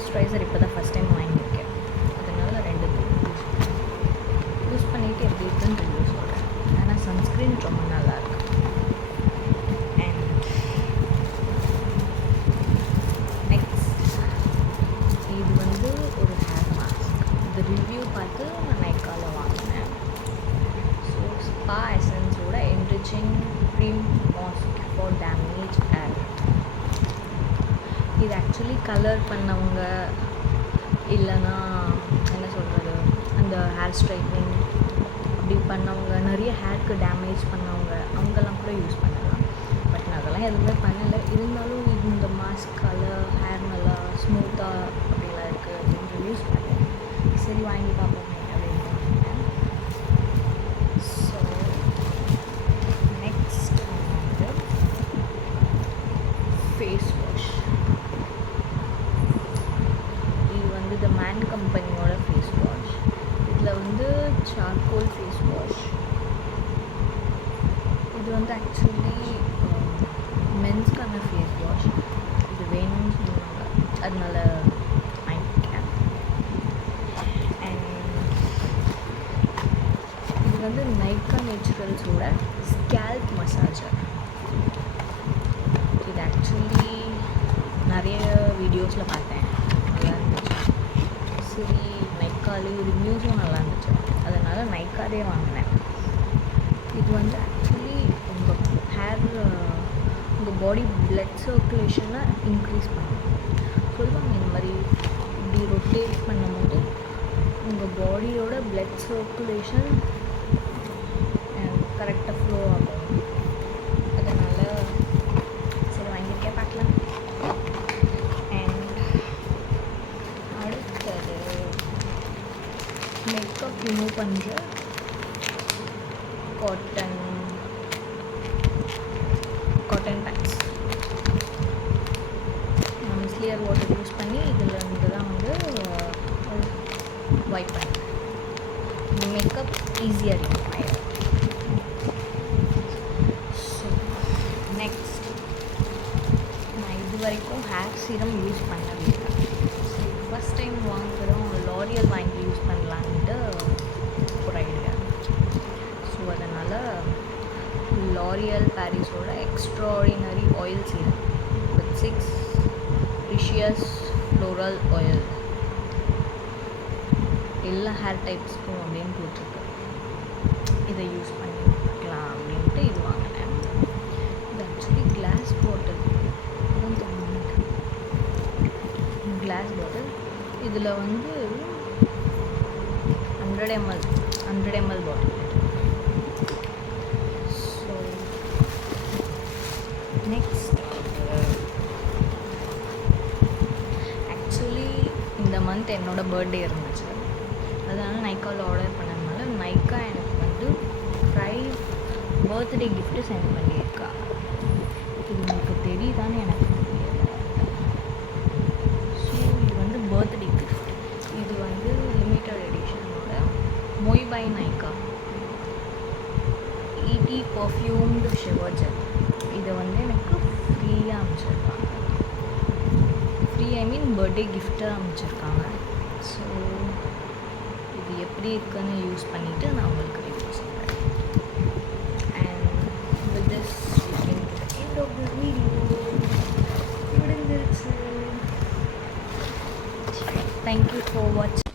Moisturiser இப்போ தான் first time வாங்கியிருக்கேன். அதனால் 2 யூஸ் பண்ணிவிட்டு எப்படி இருக்குன்னு ரிவ்யூ சொல்கிறேன். ஆனால் சன்ஸ்க்ரீன் ரொம்ப நல்லாயிருக்கு. அண்ட் நெக்ஸ்ட் இது வந்து ஒரு ஹேர் மாஸ்க். இது ரிவ்யூ பார்த்து நான் நைக்காவில் வாங்கினேன். ஸோ ஸ்பா எசன்ஸோட enriching cream mask for damage hair. இது ஆக்சுவலி கலர் பண்ணவங்க இல்லைன்னா என்ன சொல்கிறது, அந்த ஹேர் ஸ்ட்ரைட்னிங் அப்படி பண்ணவங்க, நிறைய ஹேருக்கு டேமேஜ் பண்ணவங்க, அவங்கெல்லாம் கூட யூஸ் பண்ணலாம். பட் நான் அதெல்லாம் எதுவுமே பண்ணலை. இருந்தாலும் இந்த மாஸ்க்கால் ஹேர் நல்லா ஸ்மூத்தாக அப்படிலாம் இருக்குது அப்படின்னு யூஸ் பண்ணேன். சரி வாங்கி பார்ப்போமே அப்படின்னு வாங்கினேன். ஸோ நெக்ஸ்ட் வந்து ஃபேஸ் வாஷ். இது வந்து த மேன் கம்பெனியோட ஃபேஸ் வாஷ். இதில் வந்து சார்கோல் ஃபேஸ் வாஷ். இது வந்து ஆக்சுவலி மென்ஸ்க்கான ஃபேஸ் வாஷ். இது வேணும்னு சொன்னாங்க, அதனால வாங்கிட்டேன். அண்ட் இது வந்து நைக்கா நேச்சுரல்ஸோட ஸ்கேல்ப் மசாஜர். இது ஆக்சுவலி நிறைய வீடியோஸில் பார்த்தேன், நல்லா இருந்துச்சு. சரி நைக்காலேயும் ரிவ்யூஸும் நல்லா இருந்துச்சு, அதனால் நைக்காலே வாங்கினேன். இது வந்து ஆக்சுவலி உங்கள் ஹேர், உங்கள் பாடி பிளட் சர்க்குலேஷனை இன்க்ரீஸ் பண்ணும் சொல்லுவாங்க. இந்த மாதிரி இப்படி ரொட்டேட் பண்ணும்போது உங்கள் பாடியோட பிளட் சர்க்குலேஷன் கரெக்டாக ஃப்ளோ ஆகும். அதனால் சரி வாங்கியிருக்கேன், பார்க்கலாம். அண்ட் அடுத்தது மேக்கப் ரிமூவ் பண்ணுற காட்டன் பேட்ஸ். நான் மிஸ்லியர் வாட்டர் யூஸ் பண்ணி இதில் இருந்து தான் வந்து வைப் பண்ணேன். மேக்கப் ஈஸியாக ரிமூவ் ஆயிடும். ஸோ நெக்ஸ்ட், நான் இது வரைக்கும் ஹேர் சீரம் யூஸ் பண்ணவே இல்லை. சரி ஃபஸ்ட் டைம் வாங்குகிறோம், லாரியல் வாங்கி யூஸ் பண்ணலான்ட்டு ஒரு ஐடியா. ஸோ அதனால் லாரியல் பாரிஸோட extraordinary oil serum with 6 precious floral oil, எல்லா ஹேர் டைப்ஸ்க்கும் அப்படின்னு போட்டிருக்கு. இதை யூஸ் பண்ணி பார்க்கலாம் அப்படின்ட்டு இது வாங்கினேன். இது actually glass bottle, glass bottle. இதில் வந்து 100 ml பாட்டில். ஸோ நெக்ஸ்ட் ஆக்சுவலி இந்த மந்த் என்னோட பர்த்டே இருந்துச்சு, அதனால் நைக்காவில் ஆர்டர் பண்ணதுனால நைக்கா எனக்கு வந்து 5 பர்த்டே கிஃப்ட்டு சென்ட் பண்ணியிருக்கா. இது உங்களுக்கு தெரியுதான்னு எனக்கு தெரியல. ஸோ இது வந்து பர்த்டே கிஃப்ட். இது வந்து லிமிட்டட் எடிஷனோட Moi by Nykaa E D perfumed shower gel. இதை வந்து எனக்கு ஃப்ரீயாக அமைச்சிருக்காங்க. ஃப்ரீ ஐ மீன் பர்த்டே கிஃப்ட்டாக அமைச்சிருக்காங்க. ஸோ இது எப்படி இருக்குன்னு யூஸ் பண்ணிவிட்டு நான் உங்களுக்கு ரிவ்யூ சொல்கிறேன். And with this you came to the end of this video. முடிஞ்சிருச்சு. தேங்க்யூ ஃபார் வாட்சிங்.